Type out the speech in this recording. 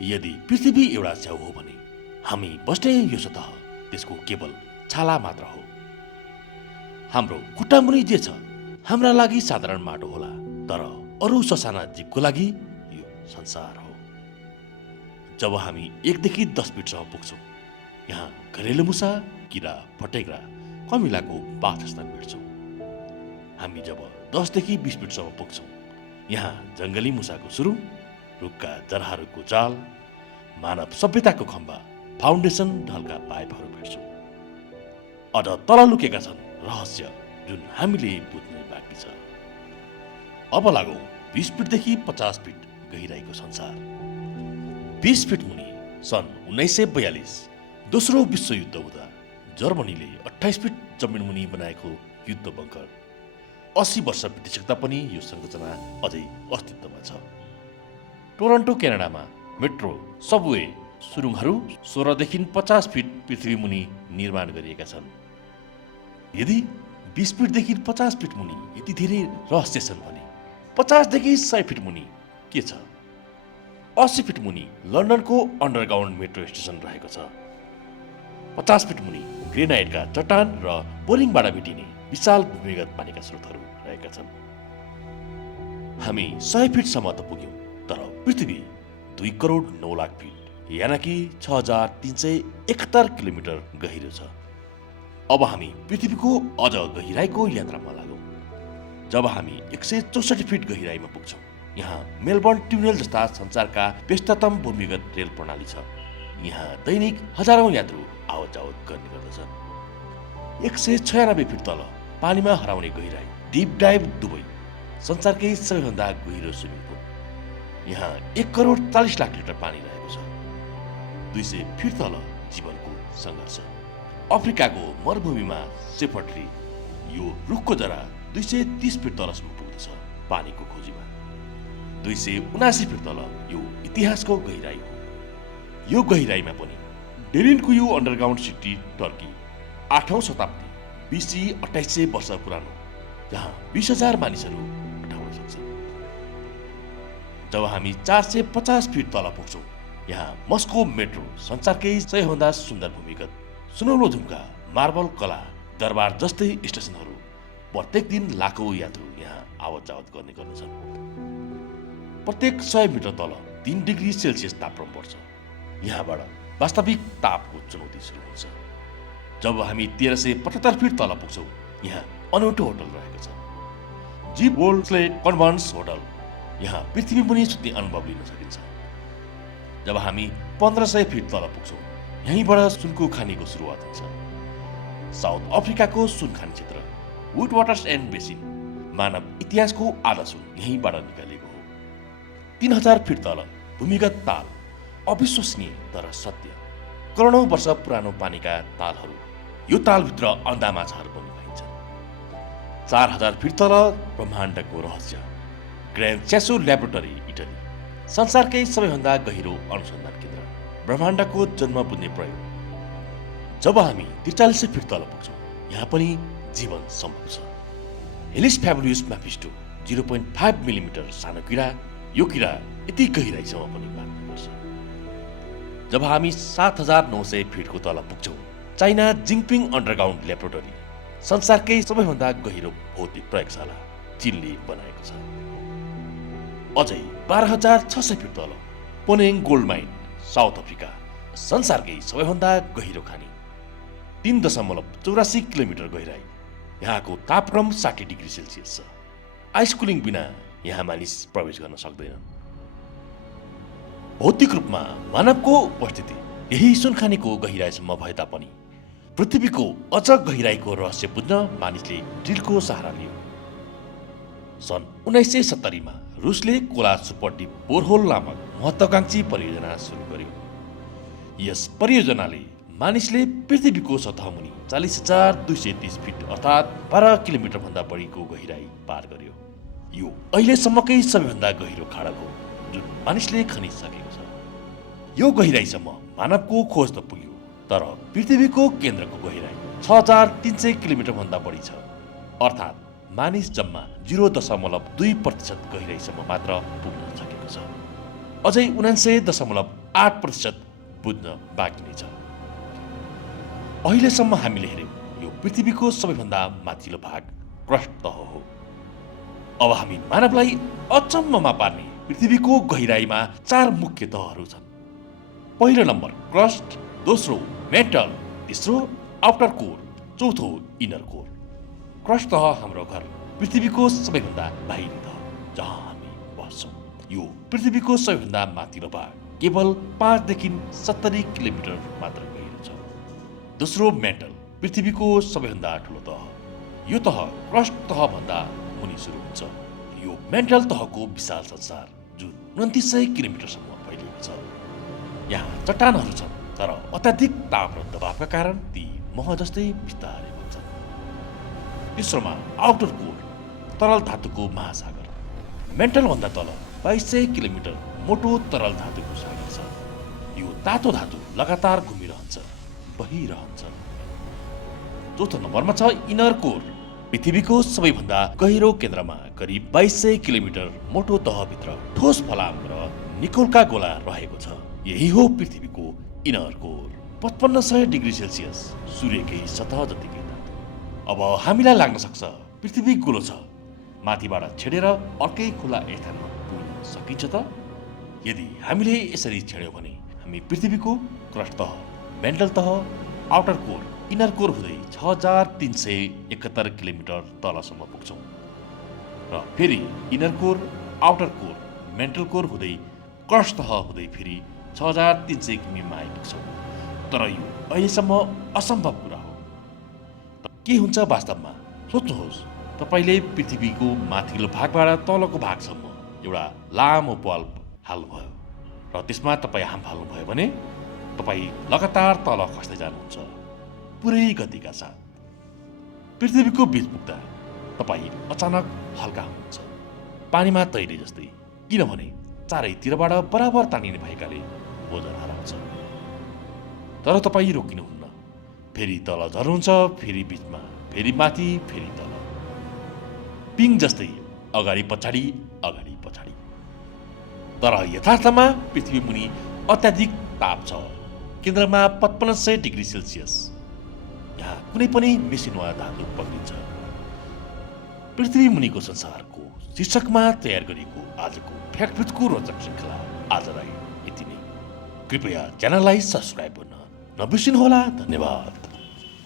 यदि पृथ्वी एउटा च्याउ हो भने हामी बस्ने यो सतह त्यसको केवल छाला मात्र हो। हाम्रो खुट्टामुनि जे छ हाम्रा लागि साधारण माटो होला, तर अरू ससाना जीवको लागि यो संसार हो। जब हामी 1 देखि 10 फिटसम्म पुग्छौँ, यहाँ घरेलु मुसा, किरा, फटेग्रा, कमिलाको वासस्थान भेट्छौँ। हामी जब 10 देखि 20 फिटसम्म पुग्छौँ, यहाँ जङ्गली मुसाको सुरुङ, रुखका जराहरूको जाल, मानव सभ्यताको खम्बा, फाउन्डेसन ढलका पाइपहरू भेट्छौँ। अझ तल लुकेका छन् रहस्य जुन हामीले बुझ्नै बाँकी छ। अब लागौँ 20 फिटदेखि 50 फिट गहिराईको संसार। 20 फिट मुनि सन् 1942 दोस्रो विश्वयुद्ध हुँदा जर्मनीले 28 फिट जमिन मुनि बनाएको युद्ध बङ्कर 80 वर्ष बितिसक्दा पनि यो संरचना अझै अस्तित्वमा छ। टोरन्टो क्यानाडामा मेट्रो, सबवे सुरुङहरू 16 देखि 50 फिट पृथ्वी मुनि निर्माण गरिएका छन्। यदि 20 फिटदेखि 50 फिट मुनि यति धेरै रहस्य छन् भने 50 देखि 100 फिट मुनि के छ? 80 फिट मुनि लन्डनको अन्डरग्राउन्ड मेट्रो स्टेसन रहेको छ। 50 फिट मुनि ग्रेनाइटका चट्टान र बोरिङबाट भेटिने विशाल भूमिगत पानीका स्रोतहरू रहेका छन्। हामी 100 फिटसम्म त पुग्यौँ, तर पृथ्वी 2 करोड 9 लाख फिट यानि कि 6371 किलोमिटर गहिरो छ। अब हामी पृथ्वीको अझ गहिराईको यात्रामा लागौँ। जब हामी 164 फिट गहिराईमा पुग्छौँ, यहाँ मेलबर्न ट्युनेल जस्ता संसारका व्यस्ततम भूमिगत रेल प्रणाली छ। यहाँ दैनिक हजारौं यात्रु आवत जावत गर्ने गर्दछन्। 196 फिट तल पानीमा हराउने गहिराई डिप डाइभ दुबई संसारकै सबैभन्दा गहिरो स्विमिङ पुल। यहाँ 1 करोड 40 लाख लिटर पानी रहेको छ। 200 फिट तल जीवनको सङ्घर्ष। अफ्रिकाको मरुभूमिमा सेफर ट्री, यो रुखको जरा 230 फिट तलसम्म पुग्दछ पानीको खोजीमा। 279 फिट तल यो इतिहासको गहिराई हो। यो गहिराईमा पनि डेलिनकुयु अन्डरग्राउन्ड सिटी टर्की 8औं शताब्दी BC 2800 वर्ष पुरानो, जहाँ 20,000 मानिसहरू उठाउन सक्छन्। जब हामी 450 फिट तल पुग्छौँ, यहाँ मस्को मेट्रो संसारकै सबैभन्दा सुन्दर भूमिगत सुनौलो झुम्का, मार्बल कला, दरबार जस्तै स्टेसनहरू। प्रत्येक दिन लाखौं यात्रु यहाँ आवत जावत गर्ने गर्दछन्। प्रत्येक 100 मिटर तल 3 डिग्री सेल्सियस तापक्रम बढ्छ। यहाँबाट वास्तविक तापको चुनौती सुरु हुन्छ। जब हामी 1375 फिट तल पुग्छौँ, यहाँ अनौठो होटल रहेको छ, जीप वोल्स्लेट कन्भन्स होटल। यहाँ पृथ्वी मुनि सुत्ने अनुभव लिन सकिन्छ। जब हामी 1500 फिट तल पुग्छौँ, यहीँबाट सुनको खानीको सुरुवात हुन्छ। साउथ अफ्रिकाको सुन खानी क्षेत्र वुड वाटर्स एन्ड बेसिन, मानव इतिहासको आधा सुन यहीँबाट निकालेको हो। 3000 फिट तल भूमिगत ताल, अविश्वसनीय तर सत्य। करोडौं वर्ष पुरानो पानीका तालहरू। यो तालभित्र अन्डा माछाहरू पनि पाइन्छन्। 4000 फिट तल ब्रह्माण्डको रहस्य, ग्रान्ड च्यासो ल्याबोरेटरी, इटली, संसारकै सबैभन्दा गहिरो अनुसन्धान केन्द्र, ब्रह्माण्डको जन्म बुझ्ने प्रयोग। जब हामी 43 फिट तल पुग्छौँ, यहाँ पनि जीवन सम्भव छ। हेलिस फ्याबुलस म्याफिस्टो 0.5 मिलिमिटर सानो किरा, यो किरा यति गहिराईसम्म पनि बाँच्ने गर्छ। जब हामी 7900 फिटको तल पुग्छौँ, चाइना जिङपिङ अन्डरग्राउन्ड ल्याबोरेटरी, संसारकै सबैभन्दा गहिरो भौतिक प्रयोगशाला, चीनले बनाएको छ। अझै 12600 फिट तल पोनेङ गोल्ड माइन, साउथ अफ्रिका, संसारकै सबैभन्दा गहिरो खानी, 3.84 किलोमिटर गहिराई। यहाँको तापक्रम 60 डिग्री सेल्सियस छ। आइस कुलिङ बिना यहाँ मानिस प्रवेश गर्न सक्दैनन्। भौतिक रूपमा मानवको उपस्थिति यही सुनखानीको गहिराईसम्म भए तापनि पृथ्वीको अझ गहिराईको रहस्य बुझ्न मानिसले ड्रिलको सहारा लियो। सन् 1970 मा रुसले कोला सुपर डिप बोरहोल नामक महत्वाकांक्षी परियोजना सुरु गर्यो। यस परियोजनाले मानिसले पृथ्वीको सतह मुनि 40,230 फिट अर्थात् 12 किलोमिटर भन्दा बढीको गहिराई पार गर्यो। यो अहिलेसम्मकै सबैभन्दा गहिरो खाडल हो जुन मानिसले खनिसकेको छ। यो गहिराईसम्म मानवको खोज त पुग्यो, तर पृथ्वीको केन्द्रको गहिराई 6,300 किलोमिटर भन्दा बढी छ। अर्थात् मानिस जम्मा 0.2% गहिराईसम्म मात्र पुग्न सकेको छ। अझै 99 8% बुझ्न बाँकी नै छ। अहिलेसम्म हामीले हेर्यौं यो पृथ्वीको सबैभन्दा माथिल्लो भाग क्रस्ट तह हो। अब हामी मानवलाई अचम्ममा पार्ने पृथ्वीको गहिराईमा 4 मुख्य तहहरू छन्। पहिलो नम्बर क्रस्ट, दोस्रो मेटल, तेस्रो आउटर कोर, चौथो इनर कोर। क्रस्ट तह हाम्रो घर पृथ्वीको सबैभन्दा बाहिरी तह जहाँ हामी बस्छौँ। यो पृथ्वीको सबैभन्दा माथिल्लो भाग केवल 5 देखि 70 किलोमिटर मात्र गहिरो छ। दोस्रो मेटल, पृथ्वीको सबैभन्दा ठुलो तह। यो तह क्रस्ट तहभन्दा मुनि सुरु हुन्छ। यो मेटल तहको विशाल संसार जुन 2900 किलोमिटरसम्म फैलिएको छ। यहाँ चट्टानहरू छन् तर अत्याधिक ताप र दबावका कारण ती मह जस्तै बिस्तारै बग्छन्। तेस्रोमा आउटर कोर, तरल धातुको महासागर। मेटलभन्दा तल 2200 किलोमिटर मोटो तरल धातुको सागर छ। यो तातो धातु लगातार घुमिरहन्छ, बहिरहन्छ। चौथो नम्बरमा छ इनर कोर, पृथ्वीको सबैभन्दा गहिरो केन्द्रमा करिब 2200 किलोमिटर मोटो तहभित्र ठोस फलाम र निकोलका गोला रहेको छ। यही हो पृथ्वीको इनर कोर। 5500 डिग्री सेल्सियस सूर्यकै सतह जतिकै तातो। अब हामीलाई लाग्न सक्छ पृथ्वी गोलो छ, माथिबाट छेडेर अर्कै खुला स्थानमा पुग्न सकिन्छ त? यदि हामीले यसरी छेड्यौँ भने हामी पृथ्वीको क्रस्ट तह, मेटल तह, आउटर कोर, इनर कोर हुँदै 6371 किलोमिटर तलसम्म पुग्छौँ र फेरि inner core, outer core, metal core हुँदै क्रस्ट तह हुँदै फेरि 6300 किमीमा आइपुग्छौँ। तर यो अहिलेसम्म असम्भव कुरा हो। के हुन्छ वास्तवमा? सोच्नुहोस्, तपाईँले पृथ्वीको माथिल्लो भागबाट तलको भागसम्म एउटा लामो बल्ब हाल्नुभयो र त्यसमा तपाईँ हाम हाल्नुभयो भने तपाईँ लगातार तल खस्दै जानुहुन्छ पुरै गतिका साथ। पृथ्वीको बीच पुग्दा तपाईँ अचानक हल्का हुनुहुन्छ, पानीमा तैरे जस्तै, किनभने चारैतिरबाट बराबर तानिने भएकाले वजन हराउँछ। तर तपाईँ रोकिनुहुन्न, फेरि तल झर्नुहुन्छ, फेरि बीचमा, फेरि माथि, फेरि तल, पिङ जस्तै अगाडि पछाडि, अगाडि पछाडि। तर यथार्थमा पृथ्वी मुनि अत्याधिक ताप छ। केन्द्रमा 5500 डिग्री सेल्सियस। यहाँ कुनै पनि मेसिन वा धातु पक्रिन्छ। पृथ्वी मुनिको संसारको शीर्षकमा तयार गरिएको आजको फ्याक्टफुटको रोचक श्रृङ्खला आजलाई यति नै। कृपया च्यानललाई सब्स्क्राइब गर्न नबिर्सिनुहोला। धन्यवाद।